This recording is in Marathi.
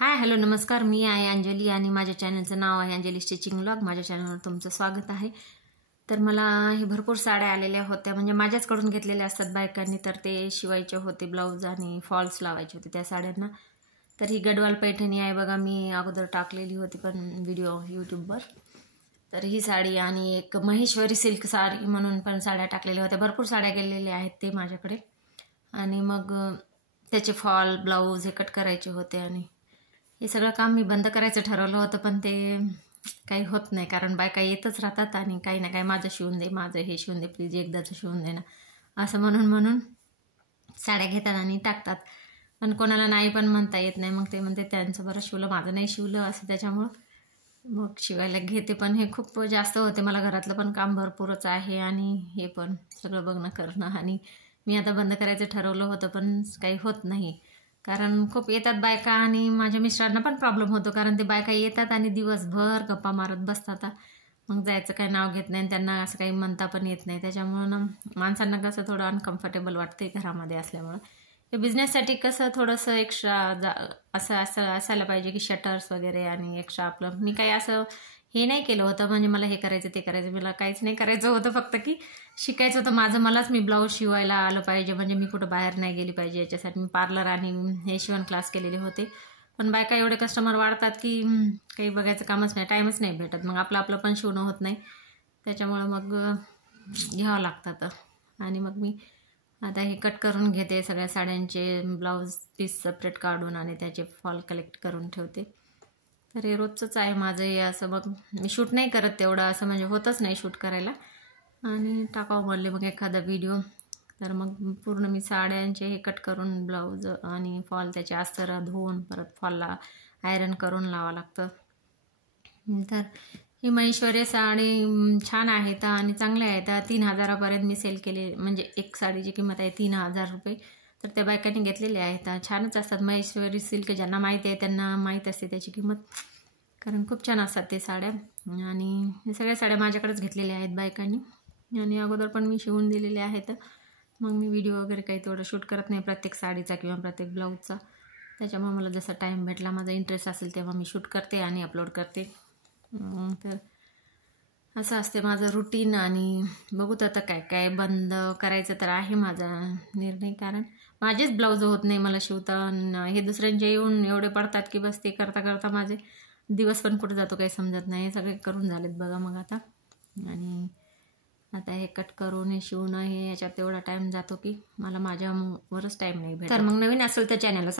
हाय हॅलो नमस्कार, मी आहे अंजली आणि माझ्या चॅनलचं नाव आहे अंजली स्टिचिंग व्लॉग। माझ्या चॅनलवर तुमचं स्वागत आहे। तर मला हे भरपूर साड्या आलेल्या होत्या, म्हणजे माझ्याचकडून घेतलेल्या असतात बायकांनी, तर ते शिवायचे होते ब्लाऊज आणि फॉल्स लावायचे होते त्या साड्यांना। तर ही गडवाल पैठणी आहे बघा, मी अगोदर टाकलेली होती पण व्हिडिओ यूट्यूबवर। तर ही साडी आणि एक महेश्वरी सिल्क साडी म्हणून पण साड्या टाकलेल्या होत्या, भरपूर साड्या गेलेल्या आहेत ते माझ्याकडे। आणि मग त्याचे फॉल ब्लाऊज हे कट करायचे होते आणि हे सगळं काम मी बंद करायचं ठरवलं होतं, पण ते काही होत नाही, कारण बायका येतच राहतात आणि काही ना काही माझं शिवून दे, माझं हे शिवून दे प्लीज, एकदाचं शिवून दे ना असं म्हणून साड्या घेतात आणि टाकतात। पण कोणाला नाही पण म्हणता येत नाही, मग ते म्हणते त्यांचं बरं शिवलं, माझं नाही शिवलं असं, त्याच्यामुळं मग शिवायला घेते। पण हे खूप जास्त होते, मला घरातलं पण काम भरपूरच आहे आणि हे पण सगळं बघणं करणं, आणि मी आता बंद करायचं ठरवलं होतं पण काही होत नाही, कारण खूप येतात बायका आणि माझ्या मिस्टरांना पण प्रॉब्लेम होतो, कारण ते बायका येतात आणि दिवसभर गप्पा मारत बसतात, मग जायचं काही नाव घेत नाही, त्यांना असं काही म्हणता पण येत नाही। त्याच्यामुळं ना माणसांना कसं थोडं अनकम्फर्टेबल वाटते घरामध्ये असल्यामुळं। हे बिझनेससाठी कसं थोडंसं एक्स्ट्रा असं असायला पाहिजे की शटर्स वगैरे, आणि एक्स्ट्रा आपलं मी काही असं हे नाही केलं होतं, म्हणजे मला हे करायचं ते करायचं, मला काहीच नाही करायचं होतं, फक्त की शिकायचं होतं माझं मलाच। मी ब्लाऊज शिवायला आलं पाहिजे, म्हणजे मी कुठं बाहेर नाही गेली पाहिजे, याच्यासाठी मी पार्लर आणि हे शिवण क्लास केलेले होते। पण बायका एवढे कस्टमर वाढतात की काही बघायचं कामच नाही, टाईमच नाही भेटत, मग आपलं पण शिवणं होत नाही, त्याच्यामुळं मग घ्यावं लागतात। आणि मग मी आता हे कट करून घेते सगळ्या साड्यांचे ब्लाऊज पीस सेपरेट काढून आणि त्याचे फॉल कलेक्ट करून ठेवते। तर हे रोजचंच आहे माझं हे असं, मग मी शूट नाही करत तेवढं, असं म्हणजे होतच नाही शूट करायला, आणि टाकावं म्हणले मग एखादा व्हिडिओ। तर मग पूर्ण मी साड्यांचे हे कट करून ब्लाऊज आणि फॉल त्याचे अस्तर धुवून परत फॉलला आयरन करून लावावं लागतं। तर ही महेश्वरी साडी छान आहेत आणि चांगल्या आहेत, 3000पर्यंत मी सेल केले, म्हणजे एक साडीची किंमत आहे 3000 रुपये। तर त्या बायकांनी घेतलेले आहेत, छानच असतात महेश्वरी सिल्क, ज्यांना माहिती आहे त्यांना माहीत असते त्याची किंमत, कारण खूप छान असतात ते साड्या। आणि हे सगळ्या साड्या माझ्याकडेच घेतलेल्या आहेत बायकांनी, आणि अगोदर पण मी शिवून दिलेले आहेत। मग मी व्हिडिओ वगैरे काही तेवढं शूट करत नाही प्रत्येक साडीचा किंवा प्रत्येक ब्लाऊजचा, त्याच्यामुळे मला जसा टाईम भेटला, माझा इंटरेस्ट असेल तेव्हा मी शूट करते आणि अपलोड करते। तर असं असते माझं रुटीन, आणि बघूत आता काय काय बंद करायचं तर आहे माझा निर्णय, कारण माझेच ब्लाऊज होत नाही मला शिवता, हे दुसऱ्यांचे येऊन एवढे पडतात की बस ते करता करता माझे दिवस पण कुठे जातो काही समजत नाही। हे सगळे करून झालेत बघा मग आता, आणि आता हे कट करून हे शिवणं हे याच्यात एवढा टाईम जातो की मला माझ्यावरच टाईम नाही भेटत। तर मग नवीन असेल तर चॅनलला